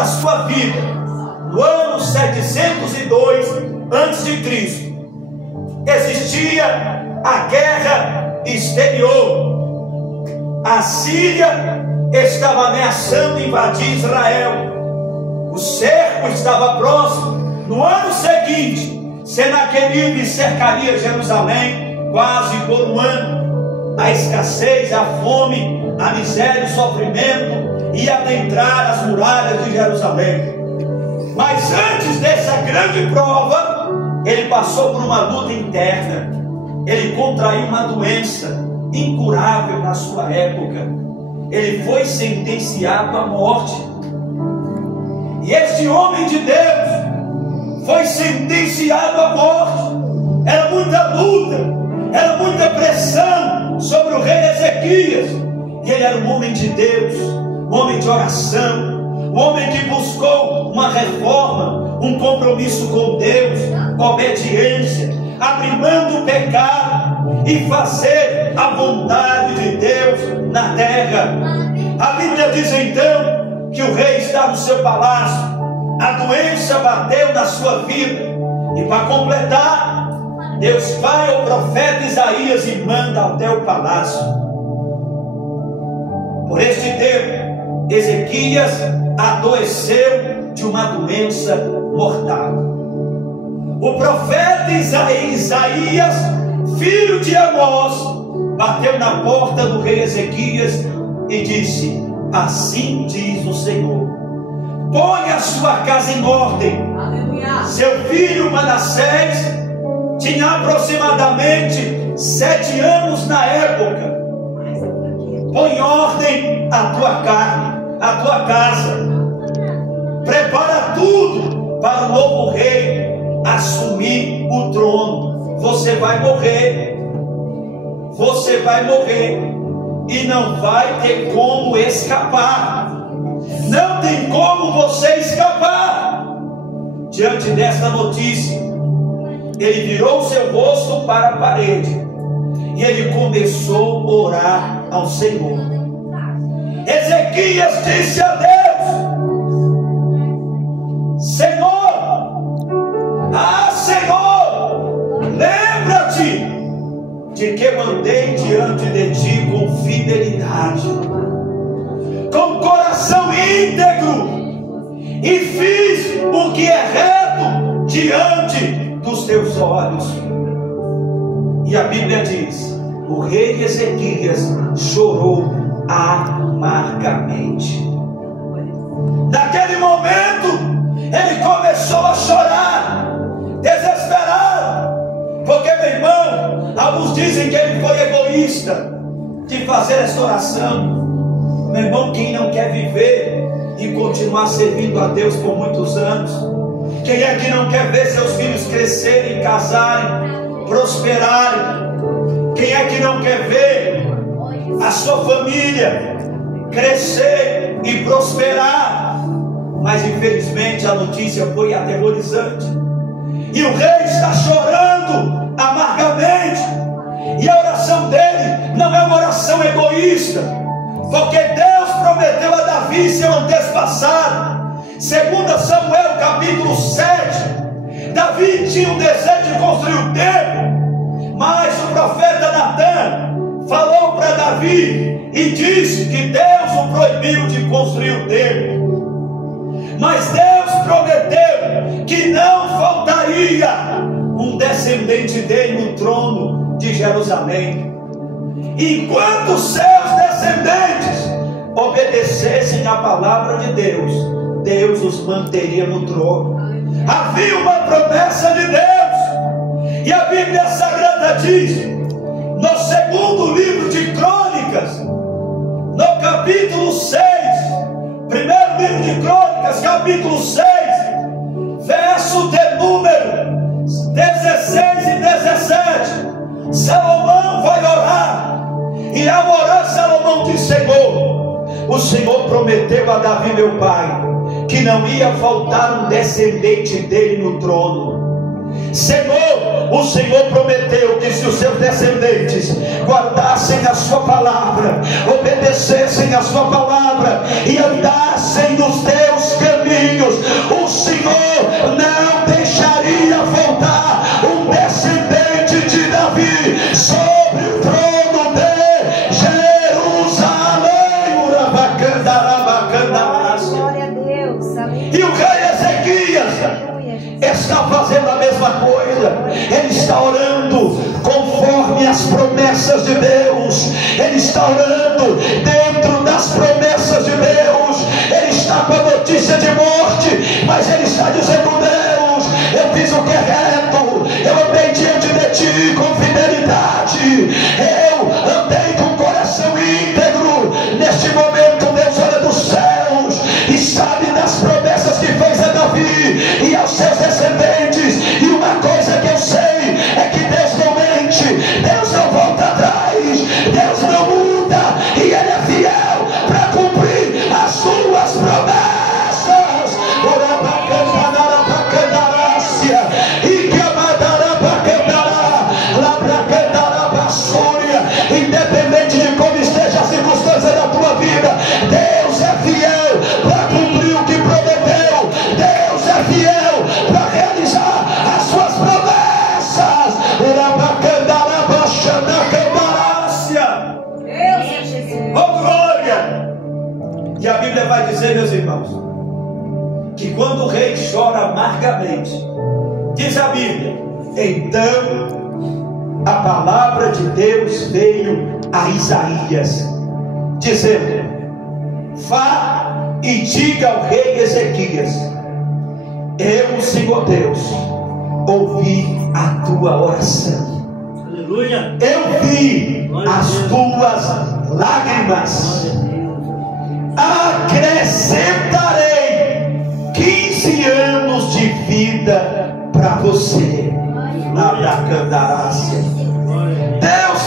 da sua vida, no ano 702 a.C., existia a guerra exterior. A Síria estava ameaçando invadir Israel. O cerco estava próximo. No ano seguinte, Senaqueribe cercaria Jerusalém quase por um ano. A escassez, a fome, a miséria, o sofrimento ia adentrar as muralhas de Jerusalém. Mas antes dessa grande prova, ele passou por uma luta interna. Ele contraiu uma doença incurável na sua época. Ele foi sentenciado à morte. E este homem de Deus foi sentenciado à morte. Era muita luta, era muita pressão sobre o rei Ezequias. E ele era um homem de Deus, um homem de oração, um homem que buscou uma reforma, um compromisso com Deus, obediência, abrir mão do pecado e fazer a vontade de Deus na terra. A Bíblia diz então que o rei está no seu palácio. A doença bateu na sua vida. E para completar, Deus vai ao profeta Isaías e manda até o palácio. Por este tempo, Ezequias adoeceu de uma doença mortal. O profeta Isaías, filho de Amós, bateu na porta do rei Ezequias e disse: assim diz o Senhor, põe a sua casa em ordem. Aleluia. Seu filho Manassés tinha aproximadamente 7 anos na época. Põe em ordem a tua carne, a tua casa. Prepara tudo para o novo rei assumir o trono. Você vai morrer. Você vai morrer. E não vai ter como escapar. Não tem como você escapar. Diante desta notícia, ele virou seu rosto para a parede e ele começou a orar ao Senhor. Ezequias disse a Deus: Senhor, Senhor, lembra-te de que eu andei diante de ti com fidelidade, com coração íntegro, e fiz o que é reto diante dos teus olhos. E a Bíblia diz: o rei Ezequias chorou amargamente. Naquele momento, ele começou a chorar, desesperado, porque, meu irmão, alguns dizem que ele foi egoísta de fazer essa oração. Meu irmão, quem não quer viver e continuar servindo a Deus por muitos anos? Quem é que não quer ver seus filhos crescerem, casarem, prosperarem? Quem é que não quer ver a sua família crescer e prosperar? Mas infelizmente a notícia foi aterrorizante, e o rei está chorando amargamente. E a oração dele não é uma oração egoísta, porque Deus prometeu a Davi, seu antepassado. Segundo Samuel capítulo 7, Davi tinha um desejo de construir o templo, mas o profeta Natan falou para Davi e disse que Deus o proibiu de construir o templo. Mas Deus prometeu que não faltaria um descendente dele no trono de Jerusalém. Enquanto seus descendentes obedecessem a palavra de Deus, Deus os manteria no trono. Havia uma promessa de Deus. E a Bíblia Sagrada diz, no segundo livro de Crônicas, no capítulo 6, primeiro livro de Crônicas, capítulo 6, verso de número 16 e 17, Salomão vai orar. E ao orar, Salomão diz: Senhor, o Senhor prometeu a Davi meu pai que não ia faltar um descendente dele no trono. Senhor, o Senhor prometeu que se os seus descendentes guardassem a sua palavra, obedecessem a sua palavra e andassem nos teus caminhos, está fazendo a mesma coisa. Ele está orando conforme as promessas de Deus. Ele está orando dentro das promessas de Deus. Ele está com a notícia de morte, mas ele está dizendo: Deus, eu fiz o que é reto, eu andei diante de ti com fidelidade, eu andei com o coração íntegro. Neste momento Deus olha dos céus e sabe das promessas que fez a Davi e aos seus descendentes. E uma coisa que eu sei é que Deus não mente, Deus não volta atrás, Deus não muda, e Ele é fiel para cumprir as suas promessas. Independente de como esteja a circunstância da tua vida, Deus é fiel para cumprir o que prometeu. Deus é fiel para realizar as suas promessas. Oh, glória! E a Bíblia vai dizer, meus irmãos, que quando o rei chora amargamente, diz a Bíblia, então a palavra de Deus veio a Isaías, dizendo: vá e diga ao rei Ezequias: eu, Senhor Deus, ouvi a tua oração. Aleluia. Eu vi as tuas lágrimas. Acrescentarei 15 anos de vida para você. Deus